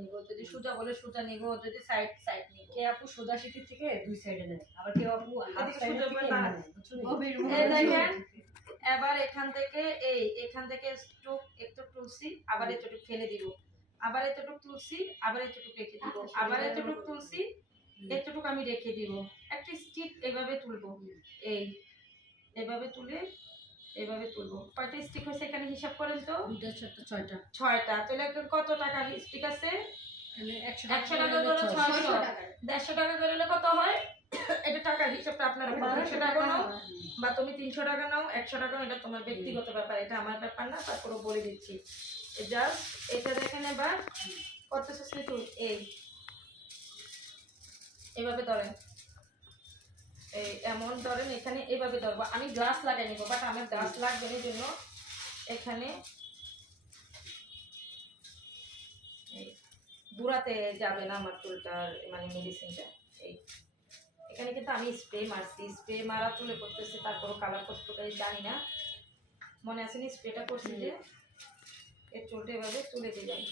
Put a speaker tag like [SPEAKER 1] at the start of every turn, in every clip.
[SPEAKER 1] নিব যদি সোজা বলে সোজা নিব যদি সাইড সাইড নিব
[SPEAKER 2] কে আপু সোজা সিটি থেকে দুই সাইডে নেয় আবার কেউ আপু হাফ সাইডে
[SPEAKER 1] দেখেন এবার এখান থেকে এই এখান থেকে স্ট্রোক একটু তুলসি আবার এতটুকু ফেলে দিব। আবার এতটুকু তুলসি আবার এতটুকু রেখে দিব। আবার এতটুকু তুলসি এতটুকু আমি রেখে দিব। একটা স্টিক এভাবে তুলবো। এই এভাবে তুলে এভাবে তুলবো। কয়টা স্টিক হয়েছে এখানে হিসাব করেন তো?
[SPEAKER 2] দুইটা চারটা ছয়টা।
[SPEAKER 1] ছয়টা। তাহলে কত টাকা স্টিক আছে?
[SPEAKER 2] একশো
[SPEAKER 1] টাকা করে ছয়শো। দেড়শো টাকা করে কত হয়? এটা টাকার হিসাবটা আপনারা বারোশো টাকা নাও বা তুমি তিনশো টাকা নাও একশো টাকা এটা তোমার ব্যক্তিগত ব্যাপার এটা আমার ব্যাপার না তারপরে বলে দিচ্ছি। জাস্ট এটা দেখেন এবার কত সুস্মি তুই এই এভাবে ধরেন। এই, এমন ধরেন এখানে এভাবে ধরবো। আমি গ্লাস লাগাই নিবো বাট আমার গ্লাস লাগবে জন্য এখানে বুড়াতে যাবে না আমার চুলটার মানে মেডিসিনটা এই, এখানে কিন্তু আমি স্প্রে মারছি। স্প্রে মারা তুলে করতেছি তারপরও কালার কতটুকু জানি না। মনে আছে স্প্রেটা করছি যে এর চুলটা এভাবে তুলে দিলাম।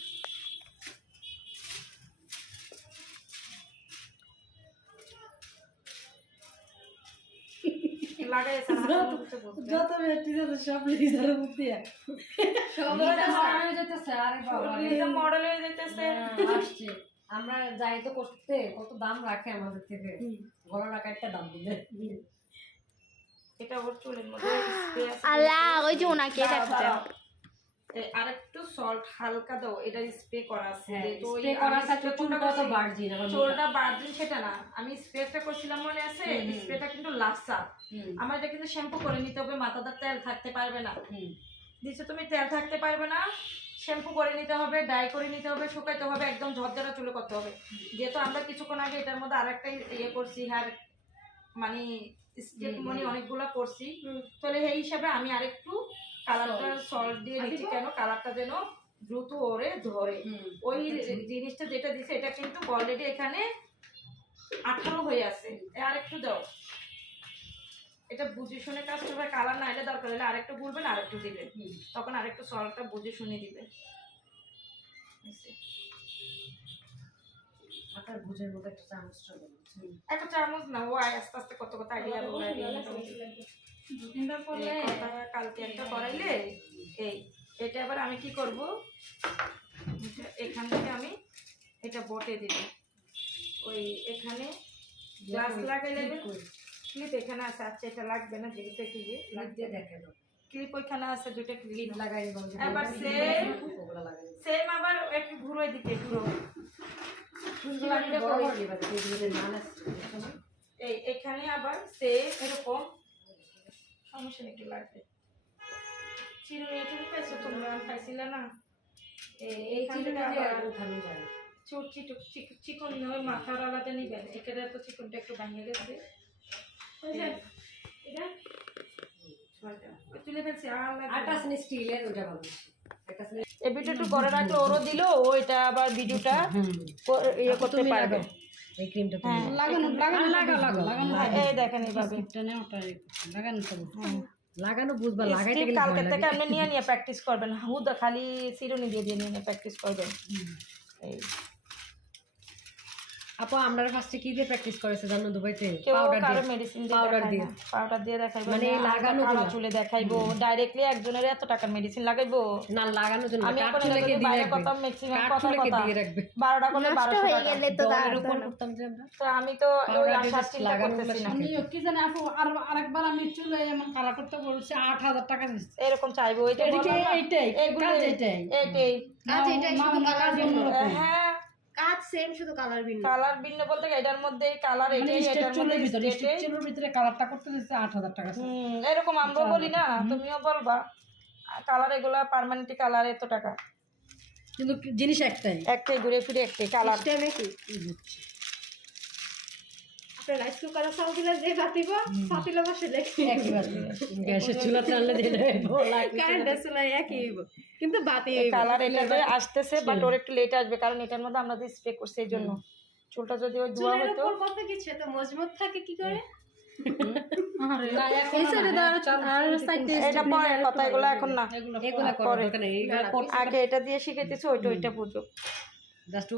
[SPEAKER 2] যত সব।
[SPEAKER 1] মডেল হয়ে যেতেছে
[SPEAKER 2] আসছে। আমরা যাই তো করতে কত দাম রাখে আমাদের থেকে। গলা টাকা একটা দাম দিলে।
[SPEAKER 1] এটা ওর চুলের মধ্যে
[SPEAKER 3] আল্লাহ ওই যে ওনাকে দেখতে
[SPEAKER 1] আরেকটু সল্ট হালকা দাও এটা স্প্রে করা আছে
[SPEAKER 2] স্প্রে করা
[SPEAKER 1] spray
[SPEAKER 2] চুলটা তো
[SPEAKER 1] চুলটা বার্জিন সেটা না। আমি স্প্রেটা করছিলাম মনে আছে স্প্রেটা কিন্তু লাসা আমার এটা কিন্তু শ্যাম্পু করে নিতে হবে মাথাটা তেল থাকতে পারবে না। দিচ্ছে তুমি তেল থাকতে পারবে না শ্যাম্পু করে নিতে হবে ডাই করে নিতে হবে শুকাইতে হবে একদম ঝরঝরা চুলে করতে হবে। যেহেতু আমরা কিছুক্ষণ আগে এটার মধ্যে আরেকটা ইয়ে করছি হেয়ার মানে স্টেপ মানে অনেকগুলো করছি তাহলে সেই হিসাবে আমি আরেকটু কালারটা সল্ট দিয়ে দিচ্ছি কেন? কালারটা যেন দ্রুত ওরে ধরে। ওই জিনিসটা যেটা দিছে এটা কিন্তু অলরেডি এখানে আঠারো হয়ে আছে। এ আরেকটু দাও। এটা বুঝে শুনে কাজ করবে কালার না এলে দরকার হলে আরেকটু গুলবেন আরেকটু দিবেন। তখন আরেকটু সলটা বুঝে শুনে দিবেন।
[SPEAKER 2] আপনার ভুজের মধ্যে একটা চামচ চলে
[SPEAKER 1] একটা চামচ না ও আয় আস্তে আস্তে কত কত আইডিয়া কালকে একটা করাইলে এই এটা আবার আমি কি করব? এখান থেকে আমি এটা বটে দিব। ওই এখানে গ্লাস লাগাইলে ক্লিপ এখানে আছে আচ্ছা এটা লাগবে না যেহেতু ক্লিপ
[SPEAKER 2] লাগ দিয়ে দেখে দাও
[SPEAKER 1] ক্লিপ ওইখানে আছে দুটো ক্লিপ
[SPEAKER 2] লাগাই
[SPEAKER 1] এবার
[SPEAKER 2] দাও।
[SPEAKER 1] সেম আবার একটু ঘুরো দিকে ঘুরো। এই এখানে আবার সেম এরকম। সমস্যা একটু লাগবে। চিরুনি চিরুনি পাইছো তোমরা? পাইছিলে না? এই
[SPEAKER 2] এই
[SPEAKER 1] এইখান থেকে
[SPEAKER 2] চিলটা দিয়ে
[SPEAKER 1] আবার
[SPEAKER 2] উঠানো যায় না।
[SPEAKER 1] চোর চিটুক চিক- চিকন ওই মাথার আলাদা নিবেন। এখানে তো চিকনটা একটু ভেঙে গেছে তুলে ফেলছি আর
[SPEAKER 2] স্টিলের ওটা ভালো একটা
[SPEAKER 1] এই করে রাখলে ওরও দিল ওইটা আবার ভিডিওটা ইয়ে করতে পারবে।
[SPEAKER 2] এই ক্রিমটা
[SPEAKER 1] হ্যাঁ
[SPEAKER 4] লাগানো লাগানো লাগা লাগা লাগানো
[SPEAKER 1] এই দেখেন এইভাবে
[SPEAKER 4] এটা নেই ওটা লাগানো
[SPEAKER 2] লাগানো বুঝবা লাগাইতে গেলে
[SPEAKER 1] কালকে থেকে আপনি নিয়ে নিয়ে প্র্যাকটিস করবেন। হুদা খালি সিরুনি দিয়ে দিয়ে নিয়ে প্র্যাকটিস করবেন। এই।
[SPEAKER 2] আপু আমরা ফার্স্টে কি দিয়ে প্র্যাকটিস করেছে জানো দুবাইতে? পাউডার দিয়ে
[SPEAKER 1] মেডিসিন
[SPEAKER 2] Powder দিয়ে।
[SPEAKER 1] পাউডার দিয়ে দেখাইবো
[SPEAKER 2] মানে লাগানো গুলা।
[SPEAKER 1] চুলে দেখাইবো। ডাইরেক্টলি একজনের এত টাকার মেডিসিন লাগাইবো।
[SPEAKER 2] না লাগানোর জন্য
[SPEAKER 1] আমি এখন
[SPEAKER 2] চুলে দিয়ে
[SPEAKER 1] কথা ম্যাক্সিমাম কথা কথা।
[SPEAKER 2] দিয়ে রাখবে?
[SPEAKER 1] বারোটা করলে
[SPEAKER 3] নষ্ট
[SPEAKER 1] বারোশো
[SPEAKER 3] হয়ে গেলে তো
[SPEAKER 2] দলের উপর করতাম যে আমরা।
[SPEAKER 1] তো আমি তো ওই আশা চিন্তা করতেছি না।
[SPEAKER 4] আমি কি জানি আপু আর আরেকবার আমি চুলে এমন কালার করতে বলছি আট হাজার টাকা দিচ্ছে।
[SPEAKER 1] এরকম চাইব না।
[SPEAKER 4] এইটাই, এইটাই।
[SPEAKER 1] এইটাই।
[SPEAKER 3] কাজ এটাই
[SPEAKER 4] মা-
[SPEAKER 3] শুধু
[SPEAKER 4] মা-
[SPEAKER 3] কালার
[SPEAKER 4] মা-
[SPEAKER 3] ভিন্ন
[SPEAKER 4] মা-
[SPEAKER 1] হ্যাঁ
[SPEAKER 3] কাজ সেম শুধু কালার ভিন্ন।
[SPEAKER 1] কালার ভিন্ন বলতে এটার মধ্যে কালার
[SPEAKER 4] এটা
[SPEAKER 1] এটাই এটার মধ্যে
[SPEAKER 4] ভিতরে। চুলের ভিতরে কালারটা করতে দিচ্ছে আট হাজার টাকা
[SPEAKER 1] হুম, এরকম আমরা বলি না তুমিও বলবা। কালার এগুলা পার্মানেন্ট কালার এত টাকা।
[SPEAKER 4] কিন্তু জিনিস একটাই।
[SPEAKER 1] একটাই ঘুরে ফিরে একটাই কালার
[SPEAKER 3] সিস্টেমে কি? আপনার রাইস কুকারে চাল দিলে যে বাতিব পাতিলে বসে দেখি
[SPEAKER 4] একই বাতি
[SPEAKER 2] গ্যাসের চুলা টানলে দিয়ে
[SPEAKER 3] কারেন্টের চুলাই একই কিন্তু বাতি
[SPEAKER 1] কালার এটাতে আসতেছে বাট ওর একটু লেট আসবে কারণ এটার মধ্যে আমরা স্প্রে করছি এই জন্য। চুলটা যদি ওই ধোয়া হতো
[SPEAKER 3] কত কিছু মজবুত থাকে কি করে?
[SPEAKER 1] আগে এটা দিয়ে শিখাইতেছি ওইটা ওইটা বুঝো।
[SPEAKER 2] জাস্ট